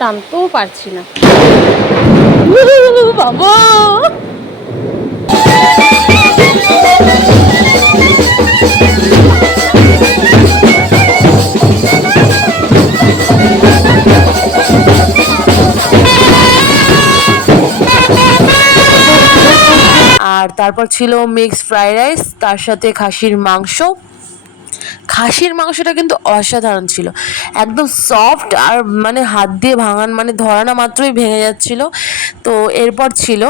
টানতেও পারছি না। আর তারপর ছিল মিক্সড ফ্রাইড রাইস তার সাথে খাসির মাংস। খাসির মাংসটা কিন্তু অসাধারণ ছিল। একদম সফট আর মানে হাত দিয়ে ভাঙান মানে ধরানো মাত্রই ভেঙে যাচ্ছিল। তো এরপর ছিল,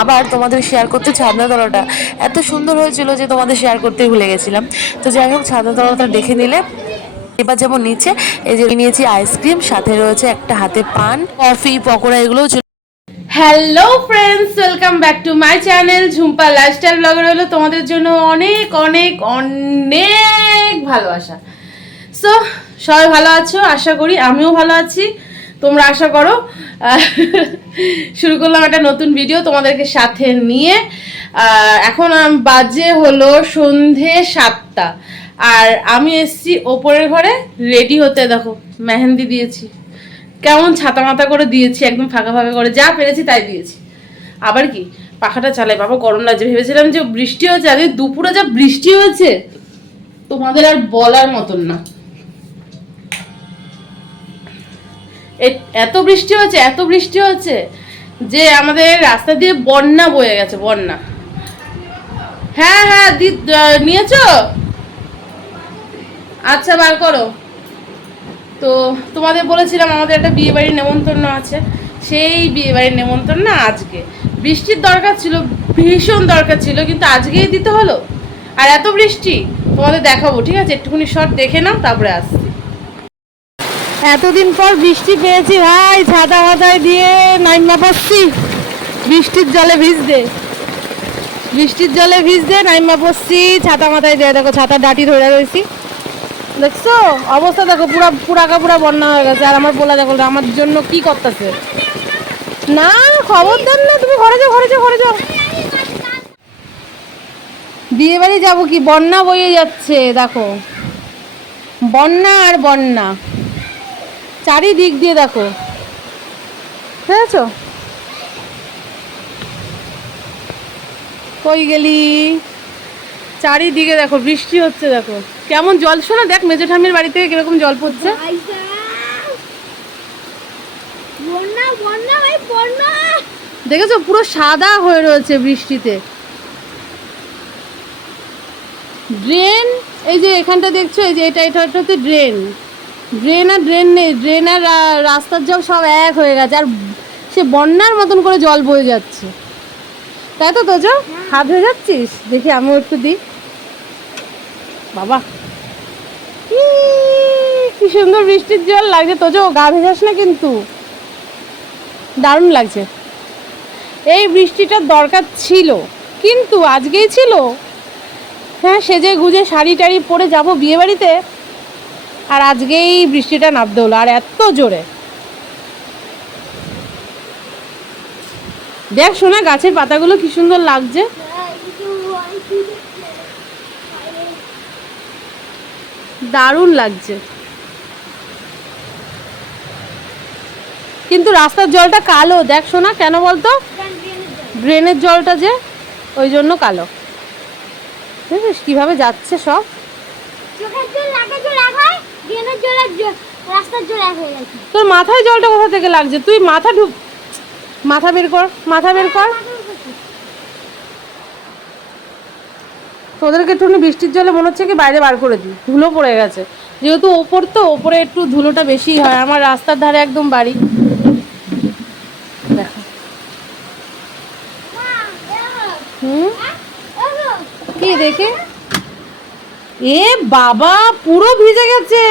আবার তোমাদের শেয়ার করতে ছাদনা তলাটা। এত সুন্দর হয়েছিল যে তোমাদের শেয়ার করতেই ভুলে গেছিলাম। তো যাই হোক, ছাদনা তলাটা দেখে নিলে। এবার যেমন নিচে, এই যে নিয়েছি আইসক্রিম সাথে রয়েছে একটা হাতে পান কফি পকোড়া, এগুলোও ছিল। Hello friends welcome back to my channel Jhumpa lifestyle blogger হলো তোমাদের জন্য অনেক অনেক অনেক ভালোবাসা। সো সবাই ভালো আছো? আশা করি আমিও ভালো আছি। তোমরা আশা করো শুরু করলাম একটা নতুন ভিডিও তোমাদেরকে সাথে নিয়ে। এখন বাজে হলো সন্ধে সাতটা। আর আমি এসছি ওপরের ঘরে রেডি হতে দেখো, মেহেন্দি দিয়েছি। কেমন ছাতা মাথা করে দিয়েছি, একদম ফাঁকা ফাঁকা করে, যা পেরেছি তাই দিয়েছি। আবার কি, পাখাটা চালাই, বাবা গরম লাগছে। ভেবেছিলাম যে বৃষ্টি হয়েছে, আজকে দুপুরে যা বৃষ্টি হয়েছে তোমাদের আর বলার মতন না। এত বৃষ্টি হচ্ছে এত বৃষ্টি হচ্ছে যে আমাদের রাস্তা দিয়ে বন্যা বয়ে গেছে, বন্যা। হ্যাঁ হ্যাঁ দি নিয়েছো? আচ্ছা বার করো। তো তোমাদের বলেছিলাম আমাদের একটা বিয়ে বাড়ির নেমন্তন্ন আছে। সেই বিয়ে বাড়ির নেমন্তন্ন আজকে। বৃষ্টির দরকার ছিল, ভীষণ দরকার ছিল, কিন্তু আজকেই দিতে হলো। আর এত বৃষ্টি। তোমাদের দেখাবো, ঠিক আছে? একটুখানি শর্ট দেখে নাও, তারপরে আসছি। এতদিন পর বৃষ্টি পেয়েছি ভাই ছাতা মাথায় দিয়ে নাইমা পড়ছি। বৃষ্টির জলে ভিজতে। বৃষ্টির জলে ভিজতে নাইমা পড়ছি, ছাতা মাথায় দিয়ে দেখো ছাতা ডাটি ধরে রয়েছি। দেখছ? অবস্থা দেখো, পুরা পুরাকা পুরা বন্যা হয়ে গেছে। আর আমার বলা দেখো, আমার জন্য কি করতেছে? না, খবর দেন না, তুমি ঘরে যাও ঘরে যাও ঘরে যাও। বিয়ে বাড়ি যাব কি? বন্যা বয়ে যাচ্ছে দেখো। বন্যা আর বন্যা। চারিদিক দিয়ে দেখো। বুঝেছ? কই গেলি? চারিদিকে দেখো বৃষ্টি হচ্ছে দেখো। কেমন জল? শোনা দেখ মেজো ঠাম্মির বাড়ি থেকে কীরকম জল পড়ছে। দেখেছ? পুরো সাদা হয়ে রয়েছে বৃষ্টিতে। ড্রেন এই যে এখানটা দেখছ, এই যে এটা এটা হচ্ছে ড্রেন ড্রেন আর ড্রেন নেই ড্রেন আর রাস্তার জল সব এক হয়ে গেছে, আর সে বন্যার মতন করে জল বয়ে যাচ্ছে। তাই তো তোজো? হাত হয়ে যাচ্ছিস? দেখি আমিও একটু দিই। বাবা। কি সুন্দর বৃষ্টির জল লাগছে। তোজো, গা ভেজাস না কিন্তু। দারুণ লাগছে। এই বৃষ্টিটার দরকার ছিল, কিন্তু আজকেই ছিল। হ্যাঁ সেজে গুজে শাড়ি টাড়ি পরে যাব বিয়ে বাড়িতে আর আজকেই বৃষ্টিটা নামতে হলো আর এত জোরে। দেখ শোনা গাছের পাতাগুলো কি সুন্দর লাগছে। দারুণ লাগছে। কিন্তু রাস্তার জলটা কালো। দেখ শোনা কেন বলতো? ড্রেনের জলটা যে ওই জন্য কালো। বুঝিস কীভাবে যাচ্ছে সব? হয় হয়ে তোর মাথায় জলটা কোথা থেকে লাগছে? তুই মাথা ঢুক মাথা বের কর মাথা বের কর। তোদেরকে একটু বৃষ্টির জলে মনে হচ্ছে কি বাইরে বার করে দিই। ধুলো পড়ে গেছে। যেহেতু ওপর তো ওপরে একটু ধুলোটা বেশি হয়। আমার রাস্তার ধারে একদম বাড়ি দেখো হুম কি দেখে এ বাবা, পুরো ভিজে গেছে।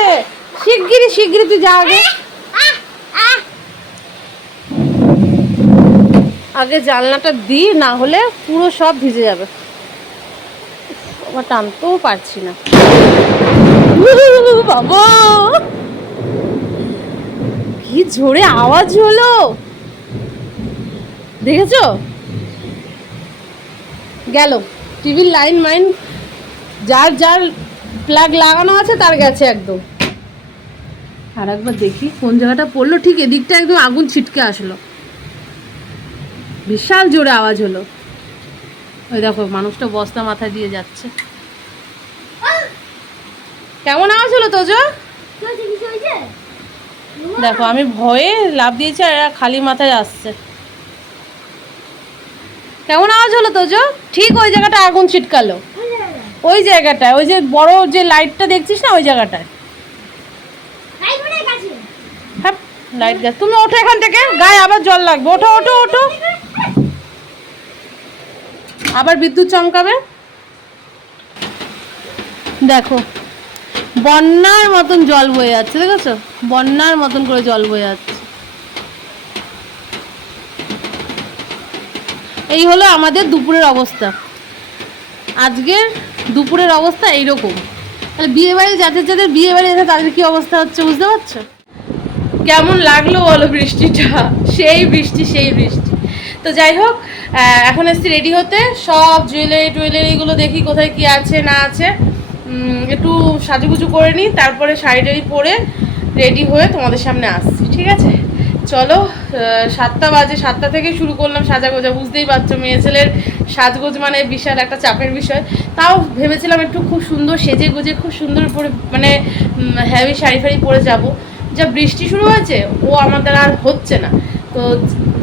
শিগগিরি শিগগিরি তুই যা আগে। আগে জানলাটা দি, না হলে পুরো সব ভিজে যাবে। আমার টানতেও পারছি না। বাবা! কি জোরে আওয়াজ হলো? দেখেছ? গেল। টিভির লাইন মাইন যার যার প্লাগ লাগানো আছে তার গেছে একদম। আর একবার দেখি কোন জায়গাটা পড়ল। ঠিক এদিকটা একদম আগুন ছিটকে আসলো। বিশাল জোরে আওয়াজ হলো। ওই দেখো মানুষটা বস্তা মাথায় দিয়ে যাচ্ছে। কেমন আওয়াজ হলো তোজো? দেখো আমি ভয়ে লাভ দিয়েছি আর এরা খালি মাথায় আসছে। কেমন আওয়াজ হলো তোজো ঠিক ওই জায়গাটা আগুন ছিটকালো। ওই জায়গাটায় ওই যে বড় যে লাইটটা দেখছিস না ওই জায়গাটায়? হ্যাঁ লাইট গাছ। তুমি ওঠো এখান থেকে গায়ে আবার জল লাগবে। ওঠো ওঠো ওঠো। আবার বিদ্যুৎ চমকাবে। দেখো বন্যার মতন জল বয়ে যাচ্ছে দেখেছ? বন্যার মতন করে জল বয়ে যাচ্ছে। এই হলো আমাদের দুপুরের অবস্থা। আজকের দুপুরের অবস্থা এইরকম। তাহলে বিয়ে বাড়ি যাদের যাদের বিয়ে বাড়ি আছে, তাদের কি অবস্থা হচ্ছে বুঝতে পারছ? কেমন লাগল বলো বৃষ্টিটা? সেই বৃষ্টি সেই বৃষ্টি। তো যাই হোক এখন এসছি রেডি হতে। সব জুয়েলারি টুয়েলারিগুলো দেখি কোথায় কি আছে, না আছে। একটু সাজুগুজু করে নিই, তারপরে শাড়ি টাড়ি পরে রেডি হয়ে তোমাদের সামনে আসছি, ঠিক আছে? চলো সাতটা বাজে, সাতটা থেকে শুরু করলাম সাজাগোজা, বুঝতেই পারছ, মেয়ে ছেলের সাজগোজ মানে বিশাল একটা চাপের বিষয়। তাও ভেবেছিলাম একটু খুব সুন্দর সেজে গুজে, খুব সুন্দর করে মানে হ্যাভি শাড়ি ফাড়ি পরে যাব। যা বৃষ্টি শুরু হয়েছে, ও আমার দ্বারা আর হচ্ছে না। তো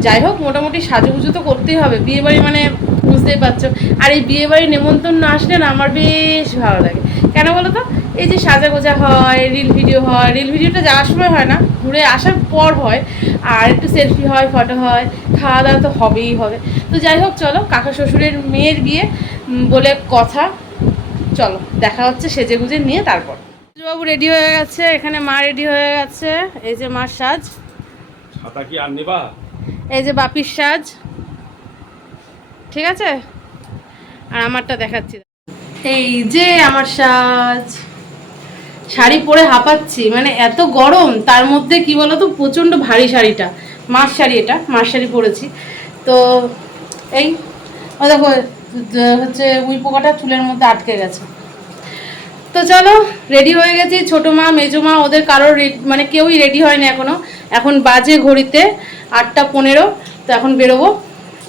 যাই হোক, মোটামুটি সাজুগুজু তো করতেই হবে। বিয়েবাড়ি মানে বুঝতেই পারছ। আর এই বিয়েবাড়ি নেমন্তন্ন আসলে না, আমার বেশ ভালো লাগে। কেন বলো তো? এই যে সাজা গোজা হয় রিল ভিডিও হয় রিল ভিডিওটা যাওয়ার সময় হয় না ঘুরে আসার পর হয় আর একটু সেলফি হয় ফটো হয় খাওয়া দাওয়া তো হবেই হবে। তো যাই হোক চলো কাকা শ্বশুরের মেয়ের বিয়ে বলে কথা চলো দেখা হচ্ছে সেজে গুজে নিয়ে তারপর। বাবু রেডি হয়ে গেছে এখানে মা রেডি হয়ে গেছে এই যে মার সাজ। ছাতা কি আর নেবা? এই যে বাপির সাজ। ঠিক আছে? আর আমারটা দেখাচ্ছি। এই যে আমার সাজ। শাড়ি পরে হাঁপাচ্ছি মানে এত গরম, তার মধ্যে কি বলতো, প্রচণ্ড ভারী শাড়িটা মার শাড়ি এটা মার শাড়ি পরেছি। তো এই দেখো হচ্ছে উই পোকাটা চুলের মধ্যে আটকে গেছে। তো চলো রেডি হয়ে গেছি, ছোটো মা, মেজো মা, ওদের কারোর মানে কেউই রেডি হয়নি এখনও। এখন বাজে ঘড়িতে আটটা পনেরো, তো এখন বেরোবো।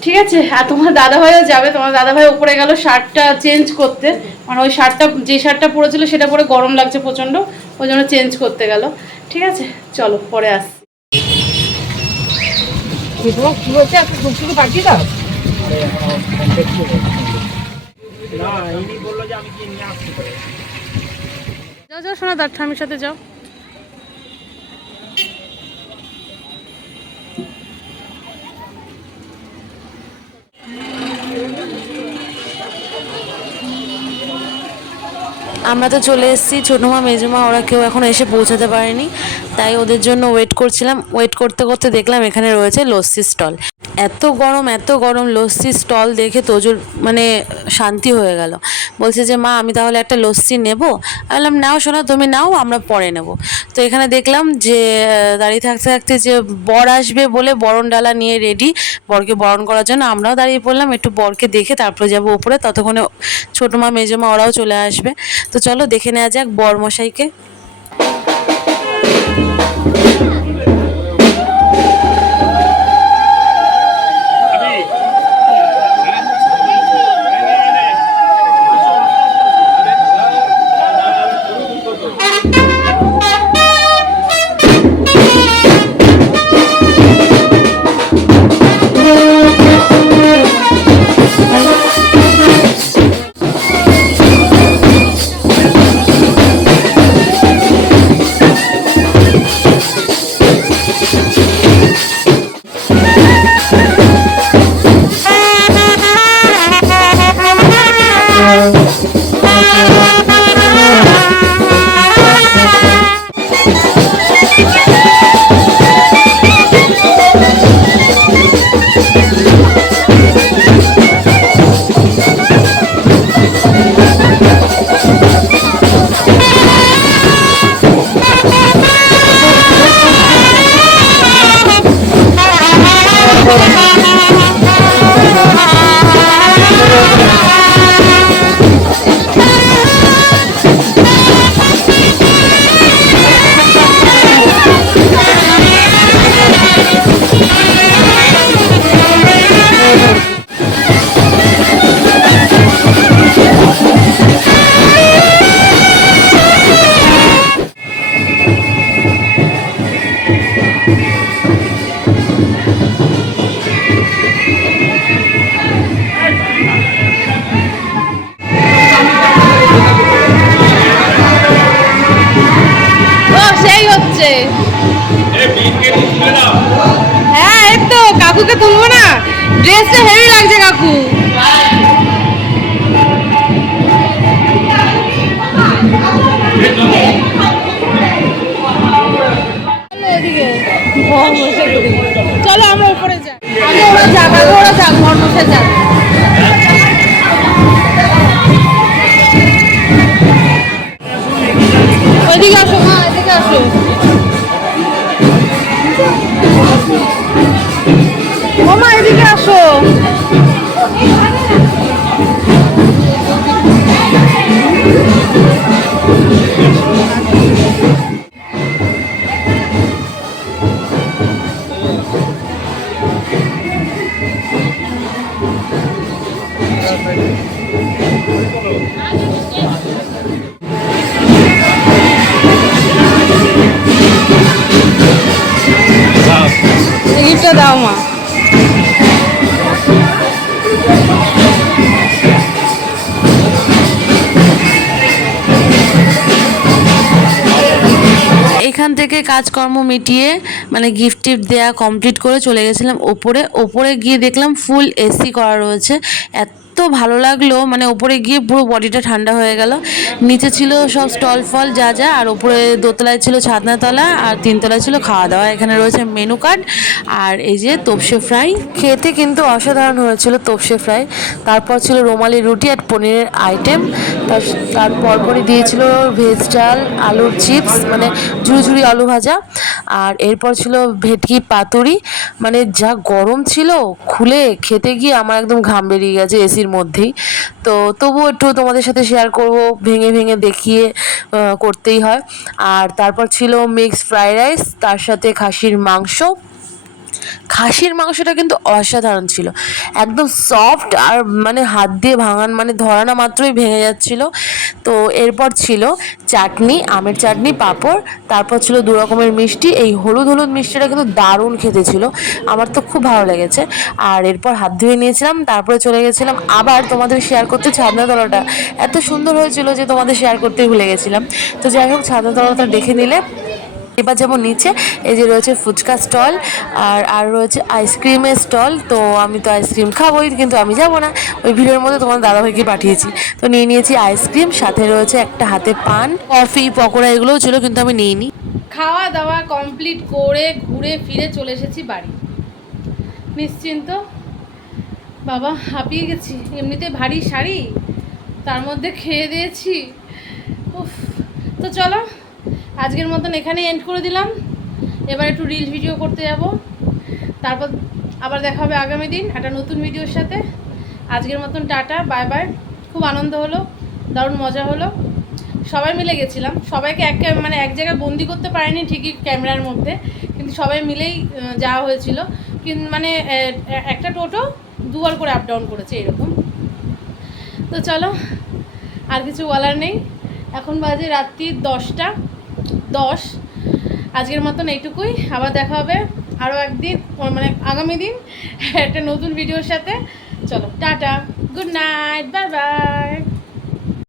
ঠিক আছে আর তোমার দাদা ভাইও যাবে তোমার দাদা ভাই উপরে গেল শার্টটা চেঞ্জ করতে। মানে ওই শার্টটা যে শার্টটা পরেছিল সেটা পরে গরম লাগছে প্রচণ্ড ওই জন্য চেঞ্জ করতে গেল। ঠিক আছে চলো পরে পারি। যাও যাও শোনা ঠামির সাথে যাও। আমরা তো চলে এসেছি। ছোটোমা মেজুমা, ওরা কেউ এখন এসে পৌঁছাতে পারেনি। তাই ওদের জন্য ওয়েট করছিলাম। ওয়েট করতে করতে দেখলাম এখানে রয়েছে লস্যি স্টল এত গরম এত গরম, লস্যি স্টল দেখে তোজোর মানে শান্তি হয়ে গেল। বলছে যে, মা, আমি তাহলে একটা লস্যি নেব? বললাম, নাও শোনা তুমি নাও, আমরা পরে নেব। তো এখানে দেখলাম যে দাঁড়িয়ে থাকতে থাকতে যে, বর আসবে বলে বরণ ডালা নিয়ে রেডি বরকে বরণ করার জন্য আমরাও দাঁড়িয়ে পড়লাম। একটু বরকে দেখে তারপরে যাব উপরে। ততক্ষণে ছোটো মা, মেজো মা, ওরাও চলে আসবে। তো চলো দেখে নেওয়া যাক বর মশাইকে আসো দাও মা। থেকে কাজকর্ম মিটিয়ে মানে গিফট টিফট দেওয়া কমপ্লিট করে চলে গেছিলাম ওপরে। ওপরে গিয়ে দেখলাম ফুল এসি করা রয়েছে। এত ভালো লাগল মানে ওপরে গিয়ে পুরো বডিটা ঠান্ডা হয়ে গেল। নিচে ছিল সব স্টল ফল যা যা, আর ওপরে দোতলায় ছিল ছাদনাতলা, আর তিনতলায় ছিল খাওয়া দাওয়া এখানে রয়েছে মেনু কার্ড আর এই যে তোপসে ফ্রাই খেতে কিন্তু অসাধারণ হয়েছিল তোপসে ফ্রাই তারপর ছিল রুমালি রুটি আর পনিরের আইটেম তার পরপরই দিয়েছিল ভেজ ডাল, আলুর চিপস মানে ঝুড়ি আলু ভাজা। আর এরপর ছিল ভেটকি পাতুরি। মানে যা গরম ছিল, খুলে খেতে গিয়ে আমার একদম ঘাম বেরিয়ে গেছে এসির মধ্যেই। তো তবুও একটু তোমাদের সাথে শেয়ার করব, ভেঙে ভেঙে দেখিয়ে করতেই হয়। আর তারপর ছিল মিক্সড ফ্রাইড রাইস তার সাথে খাসির মাংস। খাসির মাংসটা কিন্তু অসাধারণ ছিল। একদম সফট আর মানে হাত দিয়ে ভাঙান মানে ধরানো মাত্রই ভেঙে যাচ্ছিল। তো এরপর ছিল চাটনি, আমের চাটনি, পাঁপড়, তারপর ছিল দু রকমের মিষ্টি। এই হলুদ হলুদ মিষ্টিটা কিন্তু দারুণ খেতে ছিল। আমার তো খুব ভালো লেগেছে। আর এরপর হাত ধুয়ে নিয়েছিলাম, তারপরে চলে গেছিলাম আবার তোমাদের শেয়ার করতে ছাদনাতলাটা এত সুন্দর হয়েছিল যে তোমাদের শেয়ার করতেই ভুলে গেছিলাম। তো যাই হোক ছাদনাতলাটা দেখে নিলে। এবার যেমন নিচে। এই যে রয়েছে ফুচকা স্টল আর আর রয়েছে আইসক্রিমের স্টল। তো আমি তো আইসক্রিম খাবোই, কিন্তু আমি যাব না। ওই ভিড়ের মধ্যে তোমার দাদাভাইকে পাঠিয়েছি। তো নিয়ে নিয়েছি আইসক্রিম, সাথে রয়েছে একটা হাতে পান। কফি, পকোড়া এগুলোও ছিল, কিন্তু আমি নিইনি। খাওয়া দাওয়া কমপ্লিট করে ঘুরে ফিরে চলে এসেছি বাড়ি। নিশ্চিন্ত? বাবা, হাঁপিয়ে গেছি। এমনিতে ভারী শাড়ি, তার মধ্যে খেয়ে দিয়েছি। উফ, তো চলো। আজকের মতন এখানে এন্ড করে দিলাম। এবার একটু রিল ভিডিও করতে যাব। তারপর আবার দেখা হবে আগামী দিন একটা নতুন ভিডিওর সাথে। আজকের মতন টাটা বাই বাই খুব আনন্দ হলো, দারুণ মজা হলো। সবাই মিলে গেছিলাম। সবাইকে এক মানে এক জায়গায় বন্দি করতে পারিনি ঠিকই ক্যামেরার মধ্যে, কিন্তু সবাই মিলেই যাওয়া হয়েছিল। কিন্তু মানে একটা টোটো দুবার করে আপ ডাউন করেছে এরকম। তো চলো, আর কিছু বলার নেই। এখন বাজে রাত্রি দশটা। দশ। আজকের মতন এইটুকুই। আবার দেখা হবে আরও একদিন মানে আগামী দিন একটা নতুন ভিডিওর সাথে। চলো, tata. Good night bye bye